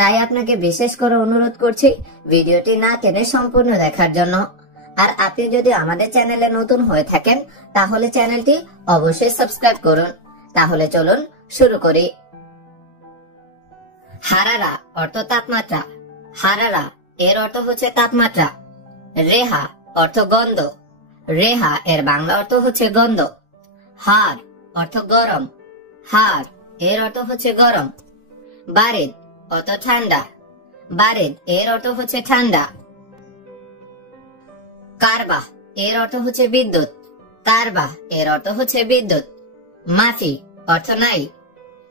তাই আপনাকে বিশেষ করে অনুরোধ করছি ভিডিওটি না টেনে সম্পূর্ণ দেখার জন্য। আর আপনি যদি আমাদের চ্যানেলে নতুন হয়ে থাকেন তাহলে চ্যানেলটি অবশ্যই সাবস্ক্রাইব করুন। তাহলে চলুন শুরু করি। হারারা অর্থ তাপমাত্রা। হারারা এর অর্থ হচ্ছে তাপমাত্রা। রেহা অর্থ গন্ধ। রেহা এর বাংলা অর্থ হচ্ছে গন্ধ। হার অর্থ গরম। হার এর অর্থ হচ্ছে গরম। বারিদ অর্থ ঠান্ডা। বারিদ এর অর্থ হচ্ছে ঠান্ডা। কারবা এর অর্থ হচ্ছে বিদ্যুৎ। কারবা এর অর্থ হচ্ছে বিদ্যুৎ। মাফি অর্থ নাই।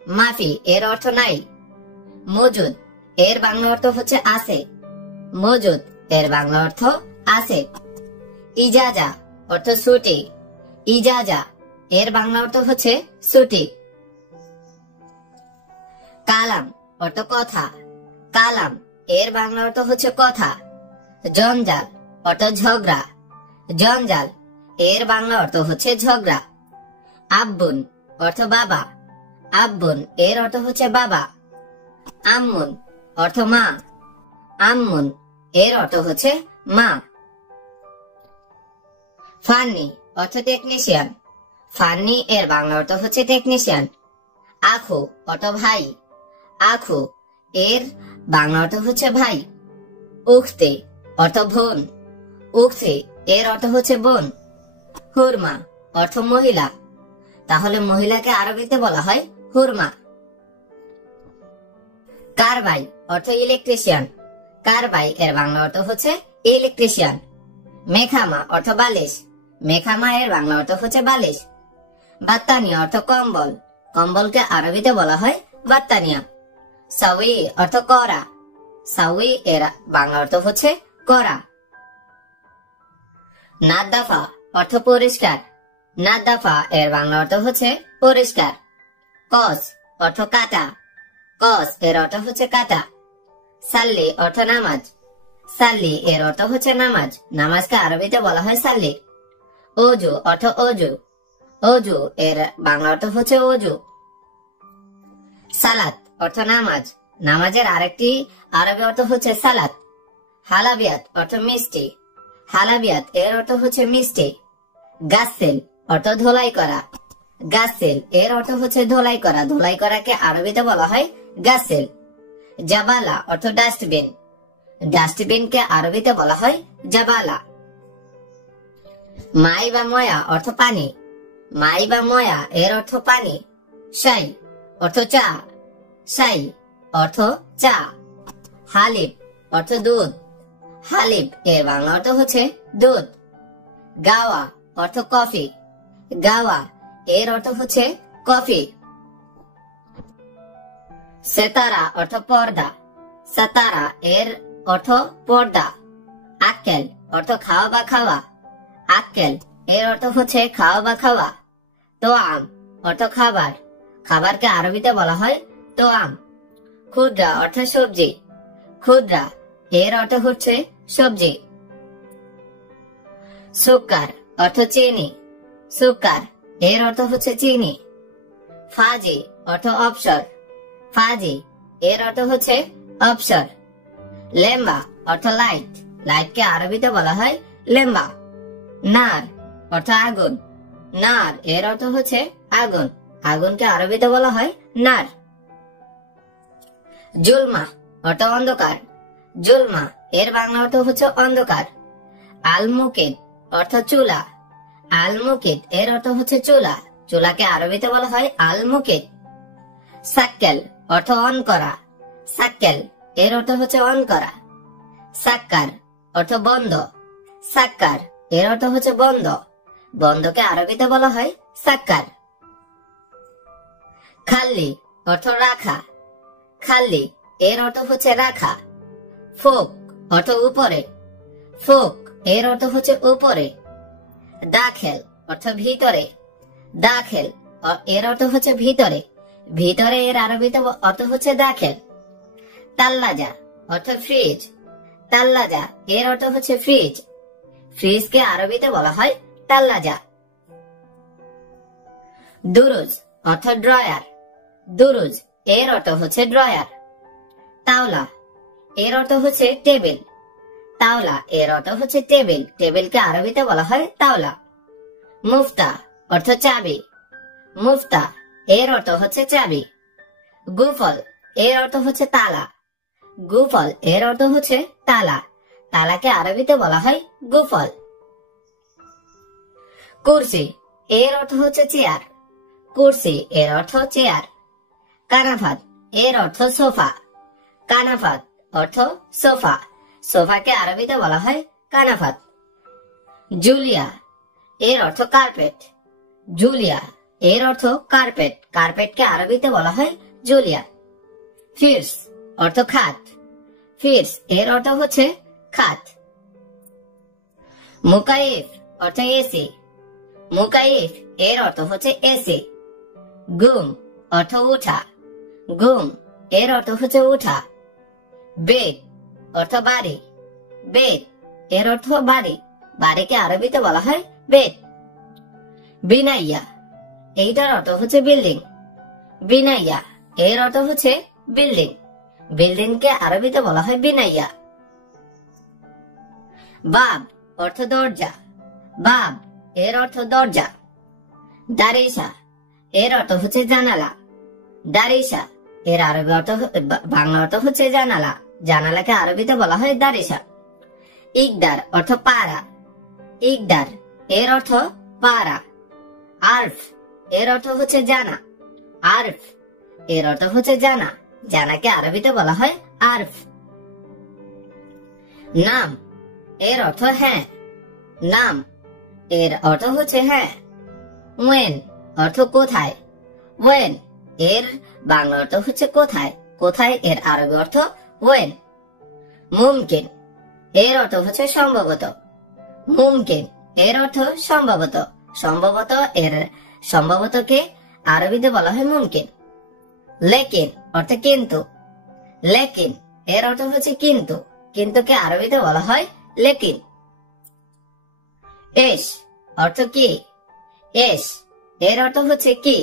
মাফি এর অর্থ নাই। মজুদ এর বাংলা অর্থ হচ্ছে আছে। মজুদ এর বাংলা অর্থ আছে। ইজাজা অর্থ ছুটি। ইজাজা এর বাংলা অর্থ হচ্ছে ছুটি। কালাম অর্থ কথা। কালাম এর বাংলা অর্থ হচ্ছে কথা। জঞ্জাল অর্থ ঝগড়া। জঞ্জাল এর বাংলা অর্থ হচ্ছে ঝগড়া। আব্বুন অর্থ বাবা। আব্বুন এর অর্থ হচ্ছে বাবা। আম্মুন অর্থ মা। আম্মুন এর অর্থ হচ্ছে মা। ফান্নি অর্থ টেকনিশিয়ান। ফান্নি এর বাংলা অর্থ হচ্ছে টেকনিশিয়ান। আখু অর্থ ভাই। আখু এর বাংলা অর্থ হচ্ছে ভাই। উখতে অর্থ বোন। উখতে এর অর্থ হচ্ছে বোন। হুরমা অর্থ মহিলা। তাহলে মহিলাকে আরবিতে বলা হয় হুরমা। কারবাই অর্থ ইলেকট্রিশিয়ান। কারবাই এর বাংলা অর্থ হচ্ছে ইলেকট্রিশিয়ান। মেখামা অর্থ বালিশ। মেখামা এর বাংলা অর্থ হচ্ছে বালিশ। বাত্তানিয়া অর্থ কম্বল। কম্বলকে আরবিতে বলা হয় বাত্তানিয়া। সাউই অর্থ করা। সাউই এর বাংলা অর্থ হচ্ছে করা। নাদ্দাফা অর্থ পরিষ্কার। নাদ্দাফা এর বাংলা অর্থ হচ্ছে পরিষ্কার। কস অর্থ কাটা। কস এর অর্থ হচ্ছে কাটা। সাল্লি অর্থ নামাজ। সাল্লি এর অর্থ হচ্ছে নামাজ। নামাজকে আরবিতে বলা হয় সাল্লি। অজু অর্থ অজু। অজু এর বাংলা অর্থ হচ্ছে অজু। সালাত অর্থ নামাজ। নামাজের আরেকটি আরবি অর্থ হচ্ছে সালাত। হালাবিয়াত অর্থ মিষ্টি। হালাবিয়াত এর অর্থ হচ্ছে মিষ্টি। গাসেল অর্থ ধোলাই করা। গাসেল এর অর্থ হচ্ছে ধোলাই করা। ধোলাই করাকে আরবিতে বলা হয় গাসেল। জাবালা অর্থ ডাস্টবিন। ডাস্টবিনকে আরবিতে বলা হয় জাবালা। মাই বা ময়া অর্থ পানি। মাই বা ময়া এর অর্থ পানি। শাই অর্থ চা। শাই অর্থ চা। হালিব অর্থ দুধ। হালিব এর বাংলা অর্থ হচ্ছে দুধ। গাওয়া অর্থ কফি। গাওয়া এর অর্থ হচ্ছে কফি। সেতারা অর্থ পর্দা। সেতারা এর অর্থ পর্দা। আক্কেল অর্থ খাওয়া বা খাওয়া। আক্কেল এর অর্থ হচ্ছে খাওয়া বা খাওয়া। তোয়াম অর্থ খাবার। খাবারকে আরবিতে বলা হয় তোয়াম। ক্ষুদ্রা অর্থ সবজি। ক্ষুদ্রা এর অর্থ হচ্ছে সবজি। সুকার অর্থ চিনি। সুকার এর অর্থ হচ্ছে চিনি। ফাজি অর্থ অবসর। ফাজি এর অর্থ হচ্ছে অবসর। লেম্বা অর্থ লাইট। লাইটকে আরবিতে বলা হয় লেম্বা। নার অর্থ আগুন। নার এর অর্থ হচ্ছে আগুন। আগুনকে আরবিতে বলা হয় নার। জুলমা অর্থ অন্ধকার। জুলমা এর বাংলা অর্থ হচ্ছে অন্ধকার। আলমুকিদ অর্থ চুলা। আলমুকিদ এর অর্থ হচ্ছে চুলা। চুলাকে আরবিতে বলা হয় আলমুকিদ। সাক্কেল অর্থ অন করা। সাক্কেল এর অর্থ হচ্ছে অন করা। সাক্কার অর্থ বন্ধ। সাক্কার এর অর্থ হচ্ছে বন্ধ। বন্ধকে আরবিতে বলা হয় সাক্কার। খাল্লি অর্থ রাখা। খাল্লি এর অর্থ হচ্ছে রাখা। ফোক অর্থ উপরে। ফোক এর অর্থ হচ্ছে উপরে। দাখেল অর্থ ভিতরে। দাখেল এর অর্থ হচ্ছে ভিতরে। ভিতরে এর আরবিতে অর্থ হচ্ছে দাখেল। তাল্লাজা অর্থ ফ্রিজ। তাল্লাজা এর অর্থ হচ্ছে ফ্রিজ। ফ্রিজকে আরবিতে বলা হয় তাল্লাজা। দুরুজ অর্থ ড্রয়ার। দুরুজ এর অর্থ হচ্ছে ড্রয়ার। তাওলা এর অর্থ হচ্ছে টেবিল। তাওলা এর অর্থ হচ্ছে টেবিল। টেবিলকে আরবিতে বলা হয় তাওলা। মুফতা অর্থ চাবি। মুফতা এর অর্থ হচ্ছে চাবি। গুফল এর অর্থ হচ্ছে তালা। গুফল এর অর্থ হচ্ছে তালা। তালাকে আরবিতে বলা হয় গুফল। কুরসি এর অর্থ হচ্ছে চেয়ার। কুরসি এর অর্থ চেয়ার। কানাফাত এর অর্থ সোফা। কানাফাত অর্থ সোফা। সোফাকে আরবিতে বলা হয় কানাফাত। জুলিয়া এর অর্থ কার্পেট। জুলিয়া এর অর্থ কার্পেট। কার্পেটকে আরবিতে বলা হয় জুলিয়া। ফিরস অর্থ খাট। ফিরস এর অর্থ হচ্ছে খাট। মুকাইফ অর্থ এসি। মুকাইফ এর অর্থ হচ্ছে এসি। গুম অর্থ উঠা। গুম এর অর্থ হচ্ছে উঠা। বেদ অর্থ বাড়ি। বেদ এর অর্থ বাড়ি। বাড়িকে আরবিতে বলা হয় বেদ। বিনাইয়া এইটার অর্থ হচ্ছে বিল্ডিং। বিনাইয়া এর অর্থ হচ্ছে বিল্ডিং। বিল্ডিংকে আরবিতে বলা হয় বিনাইয়া। বাব অর্থ দরজা। বাব এর অর্থ দরজা। দারিসা এর অর্থ হচ্ছে জানালা। দারিসা এর আরবি অর্থ বাংলা অর্থ হচ্ছে জানালা। জানালাকে আরবিতে বলা হয় দারিসা। ইকদার অর্থ পাড়া। ইকদার এর অর্থ পাড়া। আরফ এর অর্থ হচ্ছে জানা। আরফ এর অর্থ হচ্ছে জানা। জানাকে আরবিতে বলা হয় আরফ। নাম এর অর্থ হ্যাঁ। নাম এর অর্থ হচ্ছে হ্যাঁ। ওয়েন অর্থ কোথায়। ওয়েন এর বাংলা অর্থ হচ্ছে কোথায়। কোথায় এর আরবি অর্থ ওয়েন। মুমকিন এর অর্থ হচ্ছে সম্ভবত। মুমকিন এর অর্থ সম্ভবত। সম্ভবত এর সম্ভবতকে আরবিতে বলা হয় মুমকিন। লেকিন অর্থ কিন্তু। লেকিন এর অর্থ হচ্ছে কিন্তু। কিন্তুকে আরবিতে বলা হয় লেকিন। এস অর্থ কি। এস এর অর্থ হচ্ছে কি।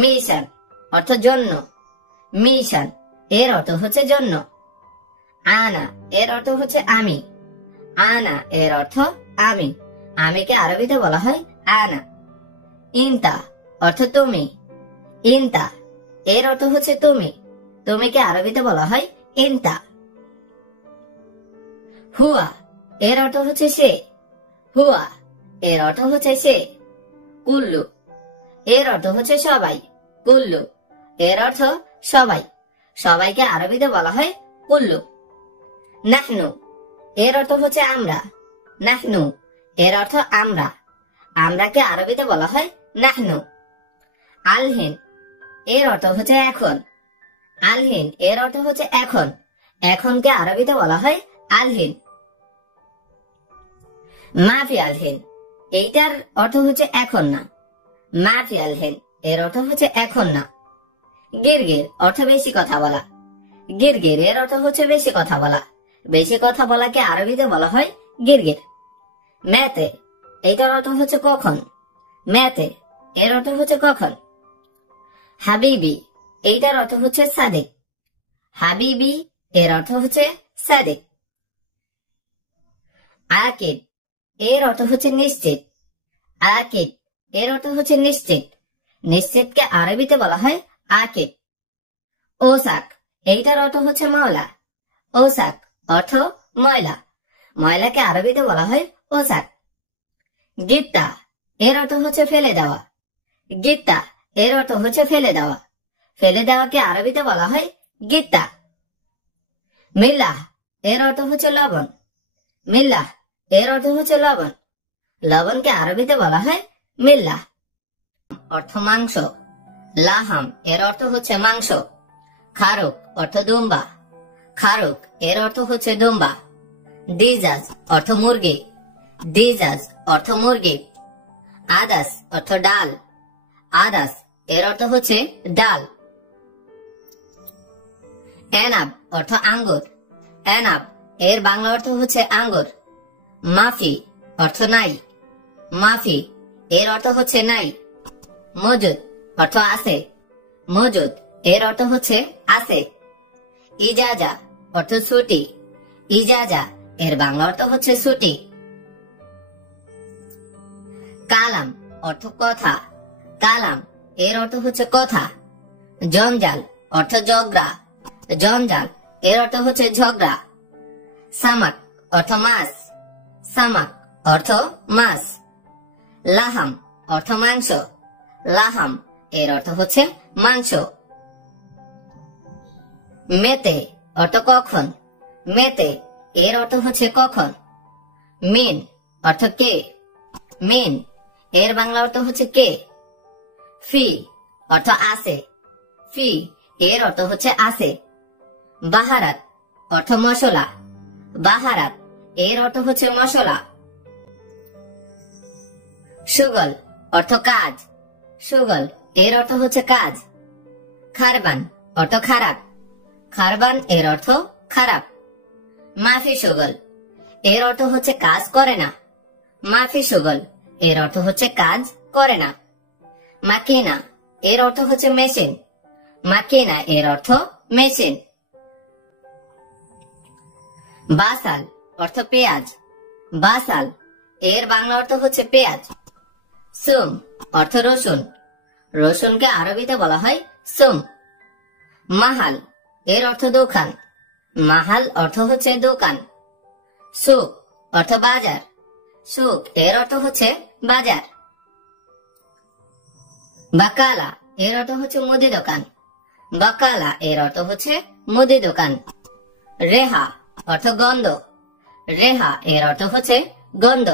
মিশন অর্থ জন্য। মিশন এর অর্থ হচ্ছে জন্য। আনা এর অর্থ হচ্ছে আমি। আনা এর অর্থ আমি। আমিকে আরবিতে বলা হয় আনা। ইনতা অর্থ তুমি। ইনতা এর অর্থ হচ্ছে তুমি। তুমিকে আরবিতে বলা হয় ইনতা। হুয়া এর অর্থ হচ্ছে সে। হুয়া এর অর্থ হচ্ছে সে। কুল্লু এর অর্থ হচ্ছে সবাই। কুল্লু এর অর্থ সবাই। সবাইকে আরবিতে বলা হয় কুল্লু। নাহনু এর অর্থ হচ্ছে আমরা। নাহনু এর অর্থ আমরা। আমরাকে আরবিতে বলা হয় নাহনু। আলহিন এর অর্থ হচ্ছে এখন। আলহিন এর অর্থ হচ্ছে এখন। এখনকে আরবিতে বলা হয় আলহিন। মাফি আলহিন এইটার অর্থ হচ্ছে এখন না। মাফি আলহিন এর অর্থ হচ্ছে এখন না। গিরগির অর্থ বেশি কথা বলা। গিরগির এর অর্থ হচ্ছে বেশি কথা বলা। বেশি কথা বলাকে আরবিতে বলা হয় গিরগির। মেতে এইটার অর্থ হচ্ছে কখন। মেতে এর অর্থ হচ্ছে কখন। হাবিবি এইটার অর্থ হচ্ছে সাদিক। হাবিবি এর অর্থ হচ্ছে সাদিক। আকিদ এর অর্থ হচ্ছে নিশ্চিত। আকিদ এর অর্থ হচ্ছে নিশ্চিত। নিশ্চিতকে আরবিতে বলা হয় আকিদ। ওসাক এইটার অর্থ হচ্ছে ময়লা। ওসাক অর্থ ময়লা। ময়লাকে আরবিতে বলা হয় ওসাক। গিত্তা এর অর্থ হচ্ছে ফেলে দেওয়া। গিত্তা এর অর্থ হচ্ছে ফেলে দেওয়া। ফেলে দেওয়াকে আরবিতে বলা হয় গিত্তা। মিল্লাহ এর অর্থ হচ্ছে লবণ। মিল্লাহ এর অর্থ হচ্ছে লবণ। লবণকে আরবিতে বলা হয় মিল্লাহ। অর্থ মাংস। লাহাম এর অর্থ হচ্ছে মাংস। খারুক অর্থ দুম্বা। খারুক এর অর্থ হচ্ছে দুম্বা। দিজাজ অর্থ মুরগি। দিজাজ অর্থ মুরগি। আদাস অর্থ ডাল। আদাস এর অর্থ হচ্ছে ডাল। এনাব অর্থ আঙ্গুর। এনাব এর বাংলা অর্থ হচ্ছে আঙ্গুর। মাফি অর্থ নাই। মাফি এর অর্থ হচ্ছে নাই। মজুদ অর্থ আছে। মজুদ এর অর্থ হচ্ছে আছে। ইজাজা অর্থ ছুটি। ইজাজা এর বাংলা অর্থ হচ্ছে ছুটি। কালাম অর্থ কথা। কালাম এর অর্থ হচ্ছে কথা। জঞ্জাল অর্থ ঝগড়া। জঞ্জাল এর অর্থ হচ্ছে ঝগড়া। সামাক অর্থ মাছ। সামাক অর্থ মাছ। লাহাম অর্থ মাংস। লাহাম এর অর্থ হচ্ছে মাংস। মেতে অর্থ কখন। মেতে এর অর্থ হচ্ছে কখন। মিন অর্থ কে। মিন এর বাংলা অর্থ হচ্ছে কে। ফি অর্থ আছে। ফি এর অর্থ হচ্ছে আছে। বাহারাত অর্থ মশলা। বাহারাত এর অর্থ হচ্ছে মশলা। সুগল অর্থ কাজ। সুগল এর অর্থ হচ্ছে কাজ। খারবান অর্থ খারাপ। খারবান এর অর্থ খারাপ। মাফি সুগল এর অর্থ হচ্ছে কাজ করে না। মাফি সুগল এর অর্থ হচ্ছে কাজ করে না। মাকিনা এর অর্থ হচ্ছে মেশিন। মাকিনা এর অর্থ মেশিন। বাসাল অর্থ পেঁয়াজ। বাসাল এর বাংলা অর্থ হচ্ছে পেঁয়াজ। সুম অর্থ রসুন। রসুনকে আরবিতে বলা হয় সুম। মাহাল এর অর্থ দোকান। মাহাল অর্থ হচ্ছে দোকান। সুক অর্থ বাজার। সুক এর অর্থ হচ্ছে বাজার। বাকালা এর অর্থ হচ্ছে মুদি দোকান। বাকালা এর অর্থ হচ্ছে মুদি দোকান। রেহা অর্থ গন্ধ। রেহা এর অর্থ হচ্ছে গন্ধ।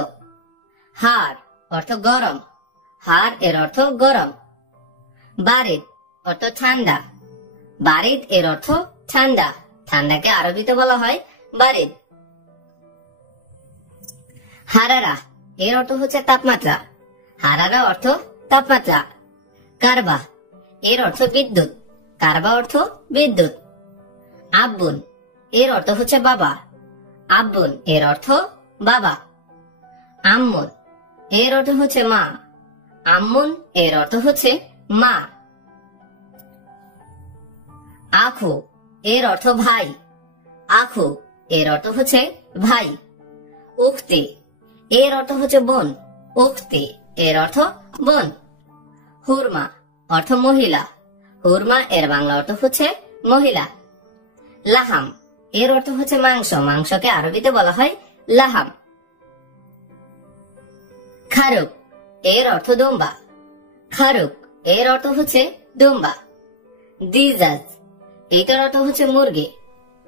হার অর্থ গরম। হার এর অর্থ গরম। বারিদ অর্থ ঠান্ডা। বারিদ এর অর্থ ঠান্ডা। ঠান্ডাকে আরবিতে বলা হয় বারিদ। হারারা এর অর্থ হচ্ছে তাপমাত্রা। হারারা অর্থ তাপমাত্রা। কারবা এর অর্থ বিদ্যুৎ। কারবা অর্থ বিদ্যুৎ। আব্বুন এর অর্থ হচ্ছে বাবা। আব্বুন এর অর্থ বাবা। আম্মুন এর অর্থ হচ্ছে মা। আম্মুন এর অর্থ হচ্ছে মা। আখু এর অর্থ ভাই। আখু এর অর্থ হচ্ছে ভাই। উক্তি এর অর্থ হচ্ছে বোন। উক্তি এর অর্থ বোন। হুরমা অর্থ মহিলা। হুরমা এর বাংলা অর্থ হচ্ছে মহিলা। লাহাম এর অর্থ হচ্ছে মাংস। মাংসকে আরবিতে বলা হয় লাহাম। খারুক এর অর্থ দুম্বা। খারুক এর অর্থ হচ্ছে দুম্বা। দিজাজ এটার অর্থ হচ্ছে মুরগি।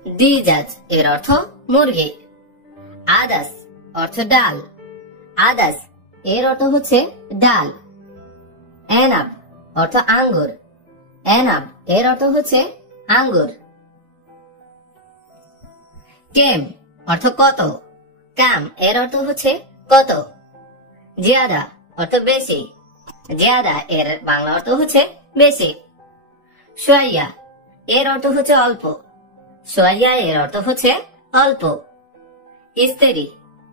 দিজাজ এর অর্থ মুরগি। আদাস অর্থ ডাল। আদাস এর অর্থ হচ্ছে ডাল। এনাব অর্থ আঙ্গুর। এনাব এর অর্থ হচ্ছে আঙ্গুর। কেম অর্থ কত। কাম এর অর্থ হচ্ছে কত। জিয়াদা অর্থ বেশি। জিয়াদা এর বাংলা অর্থ হচ্ছে বেশি। সোয়াইয়া এর অর্থ হচ্ছে অল্প। সোয়াইয়া এর অর্থ হচ্ছে অল্প। ইস্তেরি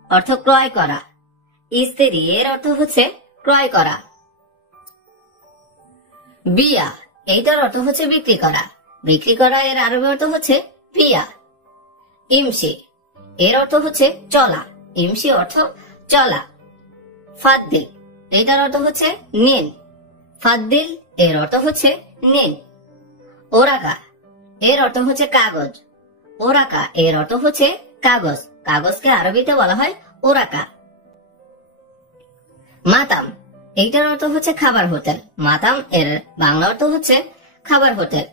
অর্থ ক্রয় করা। ইস্তেরি এর অর্থ হচ্ছে ক্রয় করা। বিয়া এইটার অর্থ হচ্ছে বিক্রি করা। বিক্রি করা এর আরবি অর্থ হচ্ছে বিয়া। ইমসি এর অর্থ হচ্ছে চলা। ইমসি অর্থ চলা। ফাদ্দিল এটার অর্থ হচ্ছে নিন। ফাদ্দিল এর অর্থ হচ্ছে নিন। ওরাকা এর অর্থ হচ্ছে কাগজ। ওরাকা এর অর্থ হচ্ছে কাগজ। কাগজকে আরবিতে বলা হয় ওরাকা। মাতাম এইটার অর্থ হচ্ছে খাবার হোটেল। মাতাম এর বাংলা অর্থ হচ্ছে খাবার হোটেল।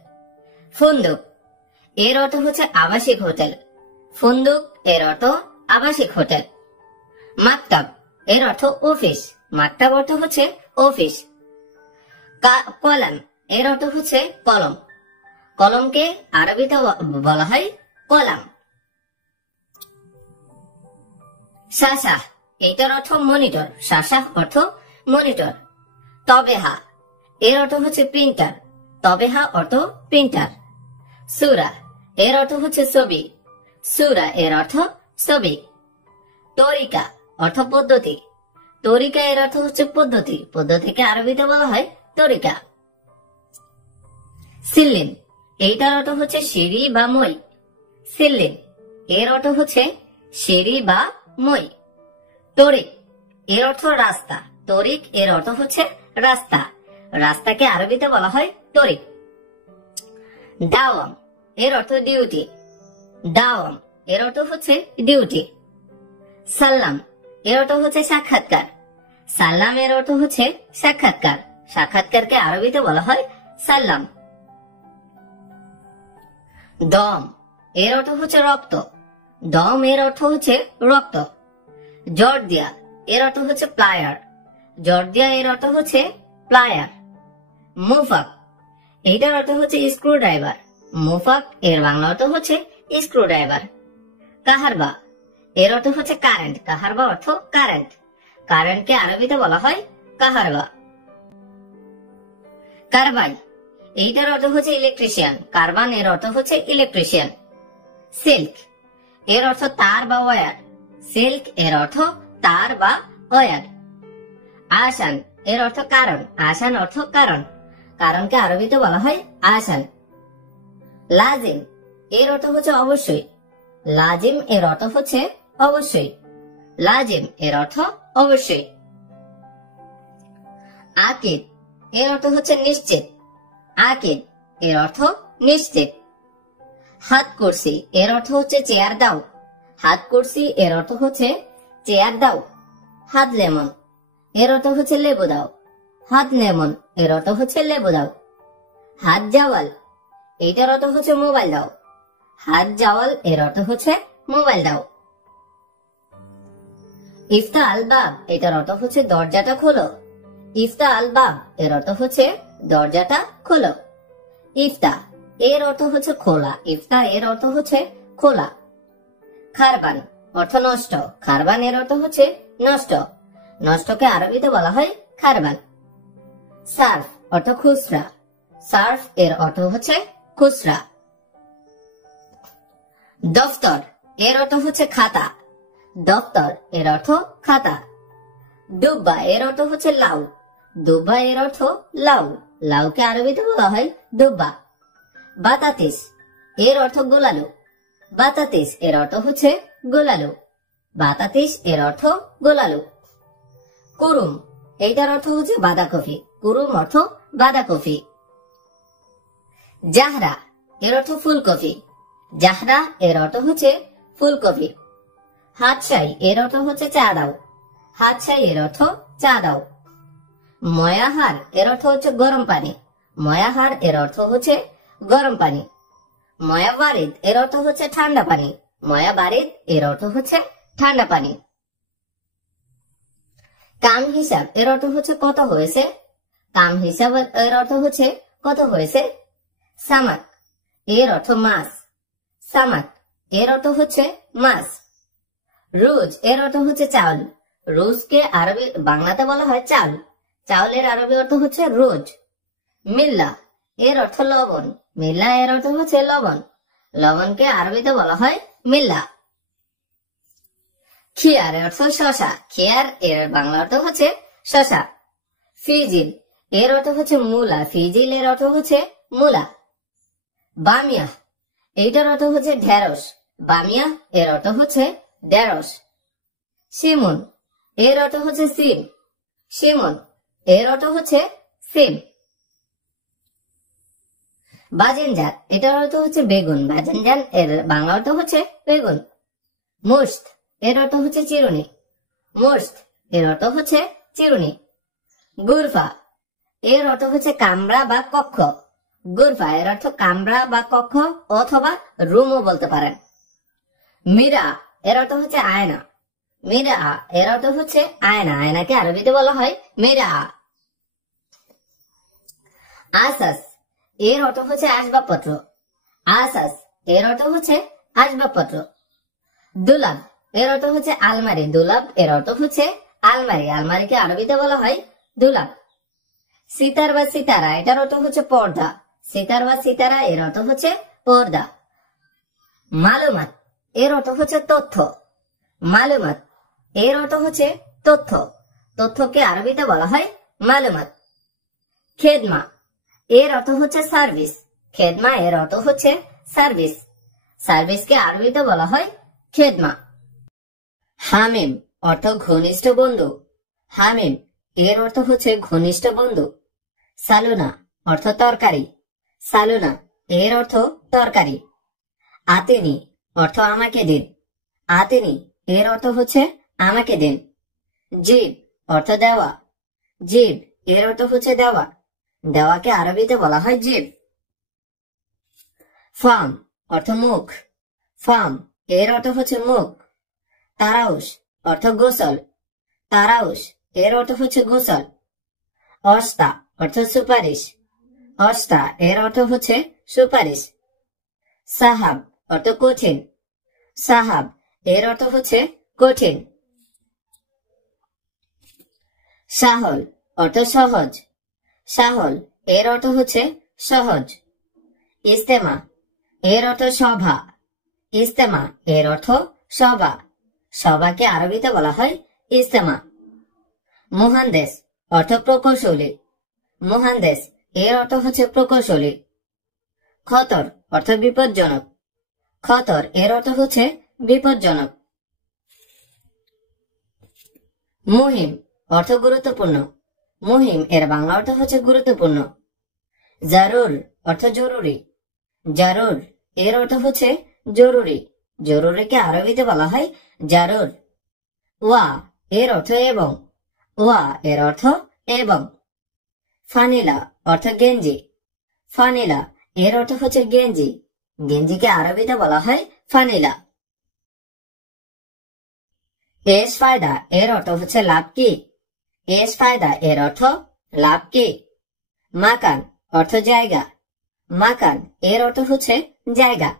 ফুন্দুক এর অর্থ হচ্ছে আবাসিক হোটেল। ফুন্দুক এর অর্থ আবাসিক হোটেল। মাকতাব এর অর্থ অফিস। মাকতাব অর্থ হচ্ছে অফিস। কলম এর অর্থ হচ্ছে কলম। কলমকে আরবিতে বলা হয় কলাম। শাসা এইটার অর্থ মনিটর। শাসা অর্থ মনিটর। তবেহা এর অর্থ হচ্ছে প্রিন্টার। তবেহা অর্থ প্রিন্টার। সুরা এর অর্থ হচ্ছে ছবি। সুরা এর অর্থ ছবি। তরিকা অর্থ পদ্ধতি। তরিকা এর অর্থ হচ্ছে পদ্ধতি। পদ্ধতিকে আরবিতে বলা হয় তরিকা। সিল্লিম এইটার অর্থ হচ্ছে সিঁড়ি বা মই। সিলিং এর অর্থ হচ্ছে সিঁড়ি বা মই। তরিক এর অর্থ রাস্তা। তরিক এর অর্থ হচ্ছে রাস্তা। রাস্তাকে আরবিতে বলা হয় তরিক। দাওয়াম এর অর্থ ডিউটি। দাওয়াম এর অর্থ হচ্ছে ডিউটি। সাল্লাম এর অর্থ হচ্ছে সাক্ষাৎকার। সাল্লাম এর অর্থ হচ্ছে সাক্ষাৎকার। সাক্ষাৎকারকে আরবিতে বলা হয় সাল্লাম। দম এর অর্থ হচ্ছে রক্ত। দম এর অর্থ হচ্ছে রক্ত। জর্দিয়া এর অর্থ হচ্ছে প্লায়ার। জর্দিয়া এর অর্থ হচ্ছে প্লায়ার। মুফাক এইটার অর্থ হচ্ছে স্ক্রু ড্রাইভার। মুফাক এর বাংলা অর্থ হচ্ছে স্ক্রু ড্রাইভার। কাহারবা এর অর্থ হচ্ছে কারেন্ট। কাহারবা অর্থ কারেন্ট। কারেন্টকে আরবিতে বলা হয় কাহারবা। কারবাই এইটার অর্থ হচ্ছে ইলেকট্রিশিয়ান। কারবান এর অর্থ হচ্ছে ইলেকট্রিশিয়ান। সিল্ক এর অর্থ তার বা ওয়্যার। সিল্ক এর অর্থ তার বা ওয়্যার। আসান এর অর্থ কারণ। আসান অর্থ কারণ। কারণকে আরবিতে বলা হয় আসান। লাজিম এর অর্থ হচ্ছে অবশ্যই। লাজিম এর অর্থ হচ্ছে অবশ্যই। লাজিম এর অর্থ অবশ্যই। আকিদ এর অর্থ হচ্ছে নিশ্চিত। আকিদ এর অর্থ নিশ্চিত। হাত কুরসি এর অর্থ হচ্ছে চেয়ার দাও। হাত কুরসি এর অর্থ হচ্ছে চেয়ার দাও। হাত লেমন এর অর্থ হচ্ছে লেবু দাও। হাত লেমন এর অর্থ হচ্ছে লেবু দাও। হাত জাওয়াল এইটার অর্থ হচ্ছে মোবাইল দাও। হাত জাওয়াল এর অর্থ হচ্ছে মোবাইল দাও। ইফতা আল বাব এটার অর্থ হচ্ছে দরজাটা খোলো। ইফতা আল বাব এর অর্থ হচ্ছে দরজাটা খোলো। ইফতা এর অর্থ হচ্ছে খোলা। ইফতা এর অর্থ হচ্ছে খোলা। খারবান অর্থ নষ্ট। খারবান এর অর্থ হচ্ছে নষ্ট। নষ্টকে আরবিতে বলা হয় খারবান। সার্ফ অর্থ খুচরা। সার্ফ এর অর্থ হচ্ছে খুচরা। দফতর এর অর্থ হচ্ছে খাতা। দফতর এর অর্থ খাতা। দুব্বা এর অর্থ হচ্ছে লাউ। দুব্বা এর অর্থ লাউ। লাউকে আরবিতে বলা হয় দুব্বা। বাতাতিস এর অর্থ গোলালু। বাতাতিস এর অর্থ হচ্ছে গোলালু। বাতাতিস এর অর্থ গোলালু। কুরুম এইটার অর্থ হচ্ছে বাঁধাকপি। কুরুম অর্থ বাঁধাকপি। জাহরা এর অর্থ ফুলকপি। জাহরা এর অর্থ হচ্ছে ফুলকপি। হাতশাই এর অর্থ হচ্ছে চা দাও। হাতশাই এর অর্থ চা দাও। ময়াহার এর অর্থ হচ্ছে গরম পানি। ময়াহার এর অর্থ হচ্ছে গরম পানি। ময়াবারিদ এর অর্থ হচ্ছে ঠান্ডা পানি। ময়াবারিদ এর অর্থ হচ্ছে ঠান্ডা পানি। কাম হিসাব এর অর্থ হচ্ছে কত হয়েছে। কাম হিসাব এর অর্থ হচ্ছে কত হয়েছে। সামাক এর অর্থ মাছ। সামাক এর অর্থ হচ্ছে মাছ। রুজ এর অর্থ হচ্ছে চাউল। রুজকে আরবি বাংলাতে বলা হয় চাল। চাউলের আরবি অর্থ হচ্ছে রোজ। মিল্লা এর অর্থ লবণ। মিল্লা এর অর্থ হচ্ছে লবণ। লবণকে আরবিতে বলা হয় মিল্লা। খিয়ার এর অর্থ শশা। খিয়ার এর বাংলা অর্থ হচ্ছে শশা। ফিজিল এর অর্থ হচ্ছে মূলা। ফিজিল এর অর্থ হচ্ছে মূলা। বামিয়া এইটার অর্থ হচ্ছে ঢেঁড়স। বামিয়া এর অর্থ হচ্ছে ঢেঁড়স। সিমন এর অর্থ হচ্ছে সিম। সিমন এর অর্থ হচ্ছে সিম। বাজেনজান এটার অর্থ হচ্ছে বেগুন। বাজেনজান এর বাংলা অর্থ হচ্ছে বেগুন। মুস্ত এর অর্থ হচ্ছে চিরুনি। মুস্ত এর অর্থ হচ্ছে চিরুনি। গুরফা এর অর্থ হচ্ছে কামরা বা কক্ষ। গুরফা এর অর্থ কামরা বা কক্ষ অথবা রুমও বলতে পারেন। মিরা এর অর্থ হচ্ছে আয়না। মিরা এর অর্থ হচ্ছে আয়না। আয়নাকে আরবিতে বলা হয় মিরা। আসাস এর অর্থ হচ্ছে আসবাবপত্র। আসাস এর অর্থ হচ্ছে আসবাবপত্র। দুলাব এর অর্থ হচ্ছে আলমারি। দুলাব এর অর্থ হচ্ছে আলমারি। আলমারিকে আরবিতে বলা হয় দুলাব। সিতার বা সিতারা এটার অর্থ হচ্ছে পর্দা। সিতার বা সিতারা এর অর্থ হচ্ছে পর্দা। মালুমাত এর অর্থ হচ্ছে তথ্য। মালুমাত এর অর্থ হচ্ছে তথ্য। তথ্যকে আরবিতে বলা হয় মালুমাত। খেদমা এর অর্থ হচ্ছে সার্ভিস। খেদমা এর অর্থ হচ্ছে সার্ভিস। সার্ভিসকে আরবিতে বলা হয় খেদমা। হামিম অর্থ ঘনিষ্ঠ বন্ধু। হামিম এর অর্থ হচ্ছে ঘনিষ্ঠ বন্ধু। সালুনা অর্থ তরকারি। সালুনা এর অর্থ তরকারি। আতিনি অর্থ আমাকে দিন। আতিনি এর অর্থ হচ্ছে আমাকে দিন। জিব অর্থ দেওয়া। জিব এর অর্থ হচ্ছে দেওয়া। দেওয়াকে আরবিতে বলা হয় জিব। ফাম অর্থ মুখ। ফাম এর অর্থ হচ্ছে মুখ। তারাউস অর্থ গোসল। তারাউস এর অর্থ হচ্ছে গোসল। অস্তা অর্থ সুপারিশ। অস্তা এর অর্থ হচ্ছে সুপারিশ। সাহাব অর্থ কঠিন। সাহাব এর অর্থ হচ্ছে কঠিন। সাহল অর্থ সহজ। সাহল এর অর্থ হচ্ছে সহজ। ইস্তেমা এর অর্থ সভা। ইস্তেমা এর অর্থ সভা। সভাকে আরবিতে বলা হয় ইস্তেমা। মুহান্দেস অর্থ প্রকৌশলী। মুহান্দেস এর অর্থ হচ্ছে প্রকৌশলী। খতর অর্থ বিপজ্জনক। খতর এর অর্থ হচ্ছে বিপজ্জনক। মুহিম অর্থ গুরুত্বপূর্ণ। মুহিম এর বাংলা অর্থ হচ্ছে গুরুত্বপূর্ণ। জারুর অর্থ জরুরি। জারুর এর অর্থ হচ্ছে জরুরি। জরুরিকে আরবিতে বলা হয় জারুর। ওয়া এর অর্থ এবং। ওয়া এর অর্থ এবং। ফানিলা অর্থ গেঞ্জি। ফানিলা এর অর্থ হচ্ছে গেঞ্জি। গেঞ্জিকে আরবিতে বলা হয় ফানিলা। এস ফায়দা এর অর্থ হচ্ছে লাভ কি। এস ফায়দা এর অর্থ লাভ কি। মাকান অর্থ জায়গা। মাকান এর অর্থ হচ্ছে জায়গা।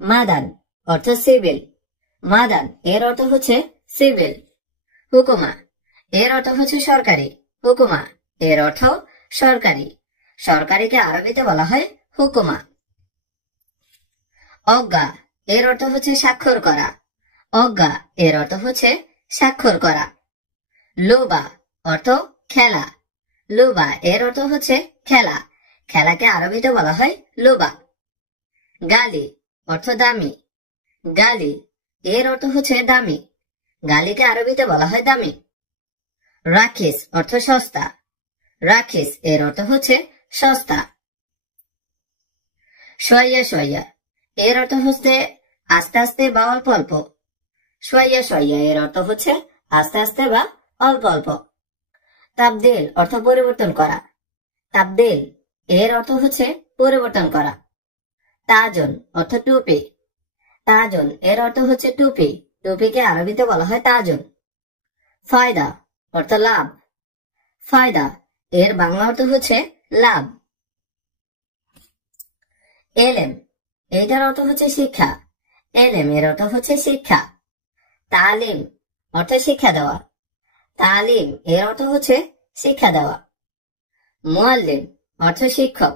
মাদান অর্থ সিভিল। মাদান এর অর্থ হচ্ছে সিভিল। হুকুমা এর অর্থ হচ্ছে সরকারি। হুকুমা এর অর্থ সরকারি। সরকারিকে আরবিতে বলা হয় হুকুমা। অজ্ঞা এর অর্থ হচ্ছে স্বাক্ষর করা। অজ্ঞা এর অর্থ হচ্ছে স্বাক্ষর করা। লোবা অর্থ খেলা। লোবা এর অর্থ হচ্ছে খেলা। খেলাকে আরবিতে বলা হয় লোবা। গালি অর্থ দামি। গালি এর অর্থ হচ্ছে দামি। গালিকে আরবিতে বলা হয় দামি। রাখিস অর্থ সস্তা। রাখিস এর অর্থ হচ্ছে সস্তা। সইয়া সইয়া এর অর্থ হচ্ছে আস্তে আস্তে বা অল্প অল্প। সইয়া সইয়া এর অর্থ হচ্ছে আস্তে আস্তে বা অল্প অল্প। তাবদিল অর্থ পরিবর্তন করা। তাবদিল এর অর্থ হচ্ছে পরিবর্তন করা। তাজন অর্থ টুপি। তাজন এর অর্থ হচ্ছে টুপি। টুপিকে আরবিতে বলা হয় তাজন। ফায়দা অর্থ লাভ। ফায়দা এর বাংলা অর্থ হচ্ছে লাভ। এলেম এইটার অর্থ হচ্ছে শিক্ষা। এলেম এর অর্থ হচ্ছে শিক্ষা। তালিম অর্থ শিক্ষা দেওয়া। তালিম এর অর্থ হচ্ছে শিক্ষা দেওয়া। মুআল্লিম অর্থ শিক্ষক।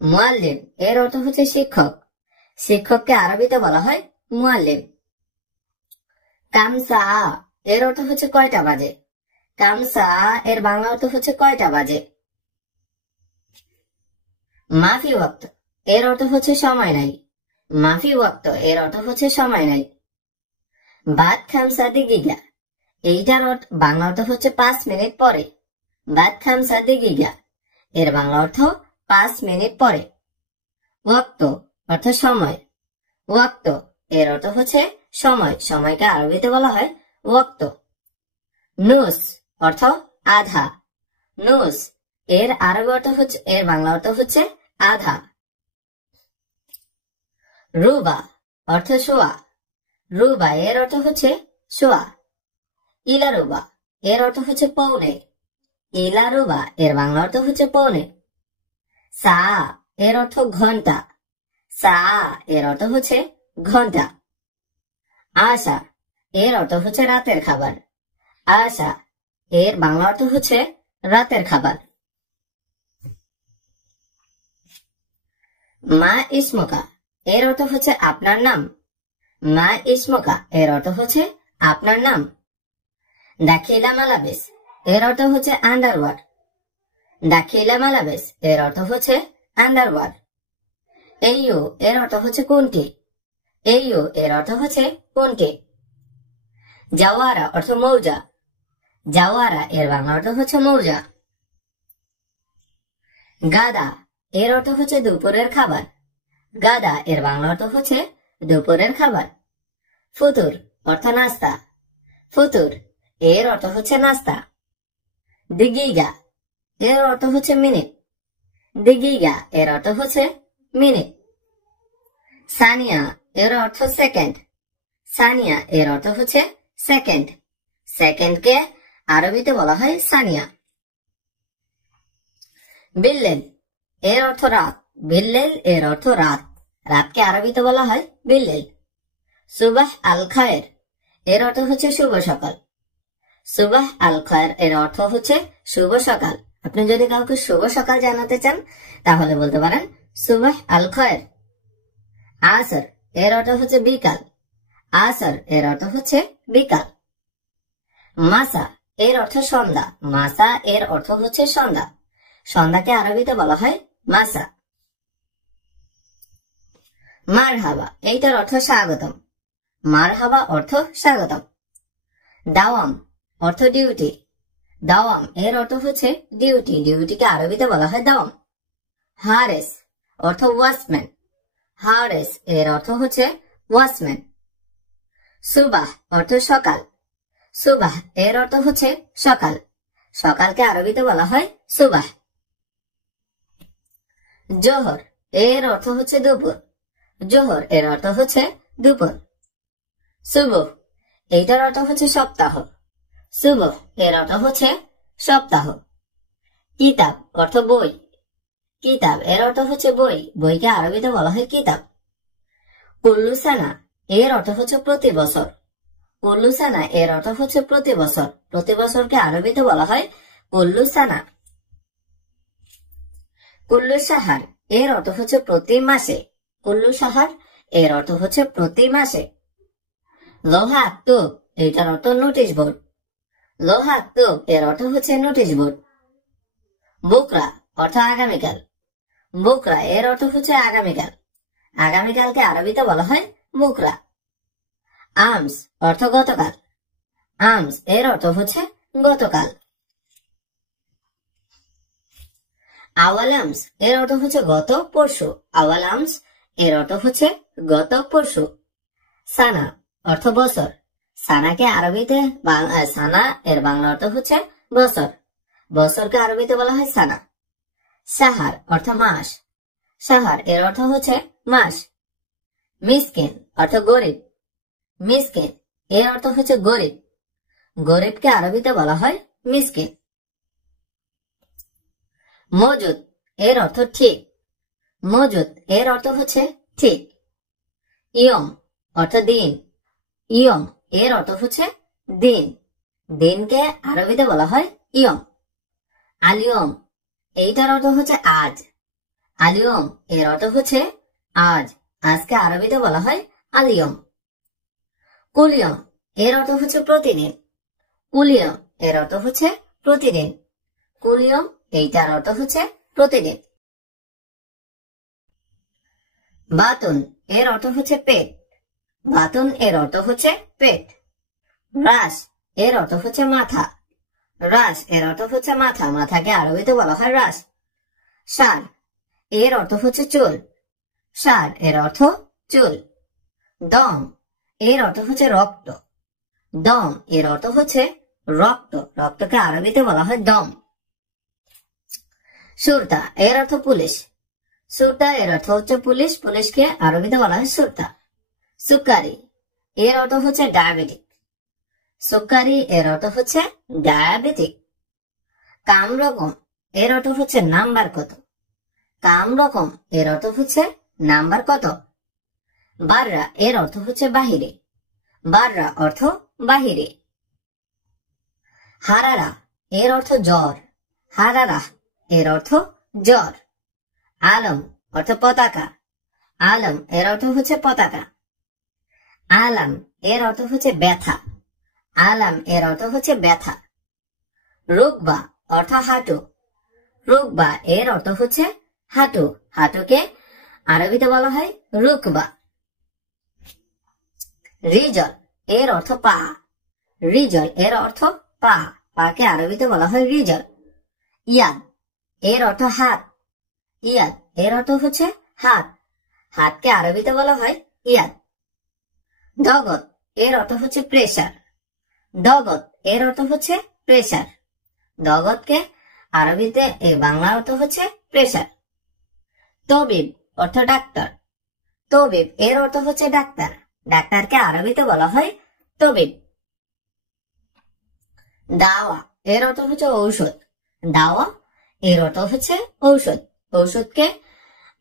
মুআল্লিম এর অর্থ হচ্ছে শিক্ষক। শিক্ষককে আরবিতে বলা হয় মুআল্লিম। কামসা এর অর্থ হচ্ছে কয়টা বাজে। কামসা এর বাংলা অর্থ হচ্ছে কয়টা বাজে। মাফি ওয়াক্ত এর অর্থ হচ্ছে সময় নাই। মাফি ওয়াক্ত এর অর্থ হচ্ছে সময় নাই। বাদ খামসা দিগিগা এইটার বাংলা অর্থ হচ্ছে 5 মিনিট পরে। বাদ খামসা দিগিগা এর বাংলা অর্থ 5 মিনিট পরে। ওয়াক্ত অর্থ সময়। ওয়াক্ত এর অর্থ হচ্ছে সময়। সময়কে আরবিতে বলা হয় ওয়াক্ত। নুস অর্থ আধা। নুস এর আরবি অর্থ হচ্ছে এর বাংলা অর্থ হচ্ছে আধা। রুবা অর্থ শোয়া। রুবা এর অর্থ হচ্ছে শোয়া। ইলারুবা এর অর্থ হচ্ছে পৌনে। ইলারুবা এর বাংলা অর্থ হচ্ছে পৌনে। সা এর অর্থ ঘন্টা। সা এর অর্থ হচ্ছে ঘন্টা। আশা এর অর্থ হচ্ছে রাতের খাবার। আশা এর বাংলা অর্থ হচ্ছে রাতের খাবার। মা ইসমকা এর অর্থ হচ্ছে আপনার নাম। মা ইসমকা এর অর্থ হচ্ছে আপনার নাম। দাখিলা মালাবেস এর অর্থ হচ্ছে আন্ডারওয়ার। দাখিলা মালাবেস এর অর্থ হচ্ছে আন্ডারওয়ার। এইও এর অর্থ হচ্ছে কোনটি, এইও এর অর্থ হচ্ছে কোনটি। জাওয়ারা অর্থ মৌজা, জাওয়ারা এর বাংলা অর্থ হচ্ছে মৌজা। গাদা এর অর্থ হচ্ছে দুপুরের খাবার, গাদা এর বাংলা অর্থ হচ্ছে দুপুরের খাবার। ফুতুর অর্থ নাস্তা, ফুতুর এর অর্থ হচ্ছে নাস্তা। দিগিগা এর অর্থ হচ্ছে মিনিট, দিগিগা এর অর্থ হচ্ছে মিনিট। সানিয়া এর অর্থ সেকেন্ড, সানিয়া এর অর্থ হচ্ছে সেকেন্ড, সেকেন্ডকে আরবিতে বলা হয় সানিয়া। বিল্লেল এর অর্থ রাত, বিল্লেল এর অর্থ রাত, রাতকে আরবিতে বলা হয় বিল্লেল। সুবাহ আল খায়ের এর অর্থ হচ্ছে শুভ সকাল, সুবাহ আল খায়ের এর অর্থ হচ্ছে শুভ সকাল। আপনি যদি কাউকে শুভ সকাল জানাতে চান তাহলে বলতে পারেন সুবাহ আল খায়ের। আসর এর অর্থ হচ্ছে বিকাল, আসর এর অর্থ হচ্ছে বিকাল। মাসা এর অর্থ সন্ধ্যা, মাসা এর অর্থ হচ্ছে সন্ধ্যা, সন্ধ্যাকে আরবিতে বলা হয় মাসা। মারহাবা এইটার অর্থ স্বাগতম, মারহাবা অর্থ স্বাগতম। দাওয়াম অর্থ ডিউটি, দাওয়াম এর অর্থ হচ্ছে ডিউটি, ডিউটিকে আরবিতে বলা হয় দাওয়াম। হারেস অর্থ ওয়াচম্যান, হারেস এর অর্থ হচ্ছে ওয়াচম্যান। সুবাহ অর্থ সকাল, সুবাহ এর অর্থ হচ্ছে সকাল, সকালকে আরবিতে বলা হয় সুবাহ। জোহর এর অর্থ হচ্ছে দুপুর, জোহর এর অর্থ হচ্ছে দুপুর। সুবহ এইটার অর্থ হচ্ছে সপ্তাহ, সুবহ এর অর্থ হচ্ছে সপ্তাহ। কিতাব অর্থ বই, কিতাব এর অর্থ হচ্ছে বই, বইকে আরবিতে বলা হয় কিতাব। কুল্লুসানা এর অর্থ হচ্ছে প্রতি বছর, কুল্লুসানা এর অর্থ হচ্ছে প্রতি বছর, প্রতি বছরকে আরবিতে বলা হয় কুল্লুসানা। কুল্লু সাহার এর অর্থ হচ্ছে প্রতি মাসে, কুল্লু সাহার এর অর্থ হচ্ছে প্রতি মাসে। লোহা তুব এটার অর্থ নোটিশ বোর্ড, লোহা তুব এর অর্থ হচ্ছে নোটিশ বোর্ড। বুকরা অর্থ আগামীকাল, বুকরা এর অর্থ হচ্ছে আগামীকাল, আগামীকালকে আরবিতে বলা হয় বুকরা। আমস অর্থ গতকাল, আমস এর অর্থ হচ্ছে গতকাল। আওয়ালামস এর অর্থ হচ্ছে গত পরশু, আওয়ালামস এর অর্থ হচ্ছে গত পরশু। সানা অর্থ বছর, সানাকে আরবিতে সানা এর বাংলা অর্থ হচ্ছে বছর, বছরকে আরবিতে বলা হয় সানা। সাহার অর্থ মাস, সাহার এর অর্থ হচ্ছে মাস। মিসকিন অর্থ গরিব, মিসকিন এর অর্থ হচ্ছে গরিব, গরিবকে আরবিতে বলা হয় মিসকিন। মজুদ এর অর্থ ঠিক, মজুদ এর অর্থ হচ্ছে ঠিক। ইয়ম অর্থ দিন, ইয়ম এর অর্থ হচ্ছে দিন, দিনকে আরবিতে বলা হয় ইয়ম। আলিয়ম এইটার অর্থ হচ্ছে আজ, আলিয়ম এর অর্থ হচ্ছে আজ, আজকে আরবিতে বলা হয় আলিয়ম। কুলিয়ম এর অর্থ হচ্ছে প্রতিদিন, কুলিয়ম এর অর্থ হচ্ছে প্রতিদিন, কুলিয়ম এইটার অর্থ হচ্ছে প্রতিদিন। বাতুন এর অর্থ হচ্ছে পেট, বাতুন এর অর্থ হচ্ছে পেট। রাস এর অর্থ হচ্ছে মাথা, রাস এর অর্থ হচ্ছে মাথা, মাথাকে আরবিতে বলা হয় রাস। সার এর অর্থ হচ্ছে চুল, সার এর অর্থ চুল। দম এর অর্থ হচ্ছে রক্ত, দম এর অর্থ হচ্ছে রক্ত, রক্তকে আরবিতে বলা হয় দম। সুরতা এর অর্থ পুলিশ, সুরতা এর অর্থ হচ্ছে পুলিশ, পুলিশকে আরবিতে বলা হয় সুরতা। সুকারি এর অর্থ হচ্ছে ডায়াবেটিক, সুকারি এর অর্থ হচ্ছে ডায়াবেটিক। কাম রকম এর অর্থ হচ্ছে নাম্বার কত, কাম রকম এর অর্থ হচ্ছে নাম্বার কত। বাররা এর অর্থ হচ্ছে বাহিরে, বাররা অর্থ বাহিরে। হারারা এর অর্থ জ্বর, হারারা এর অর্থ জ্বর। আলম অর্থ পতাকা, আলম এর অর্থ হচ্ছে পতাকা। আলাম এর অর্থ হচ্ছে ব্যথা, আলাম এর অর্থ হচ্ছে ব্যথা। রুকবা অর্থ হাঁটু, রুকবা এর অর্থ হচ্ছে হাঁটু, হাঁটুকে আরবিতে বলা হয় রুকবা। রিজল এর অর্থ পা। রিজল এর অর্থ পা। পাকে আরবিতে বলা হয় রিজল। ইয়াদ এর অর্থ হাত। ইয়াদ এর অর্থ হচ্ছে হাত। হাতকে আরবিতে বলা হয় ইয়াদ। দগত এর অর্থ হচ্ছে প্রেসার। দগত এর অর্থ হচ্ছে প্রেসার। দগতকে আরবিতে বাংলা অর্থ হচ্ছে প্রেসার। তবিব অর্থ ডাক্তার। তবিব এর অর্থ হচ্ছে ডাক্তার। ডাক্তারকে আরবিতে বলা হয় তবিব। দাওয়া এর অর্থ হচ্ছে ঔষধ। দাওয়া এর অর্থ হচ্ছে ঔষধ। ঔষধকে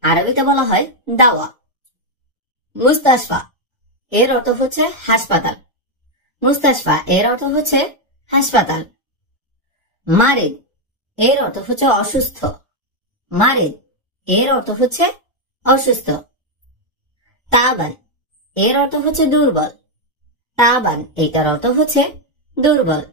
আরবিতে বলা হয় দাওয়া। মুস্তাশফা এর অর্থ হচ্ছে হাসপাতাল। মুস্তাশফা এর অর্থ হচ্ছে হাসপাতাল। মারিদ এর অর্থ হচ্ছে অসুস্থ। মারিদ এর অর্থ হচ্ছে অসুস্থ। তাবান এর অর্থ হচ্ছে দুর্বল। তাবান এটার অর্থ হচ্ছে দুর্বল।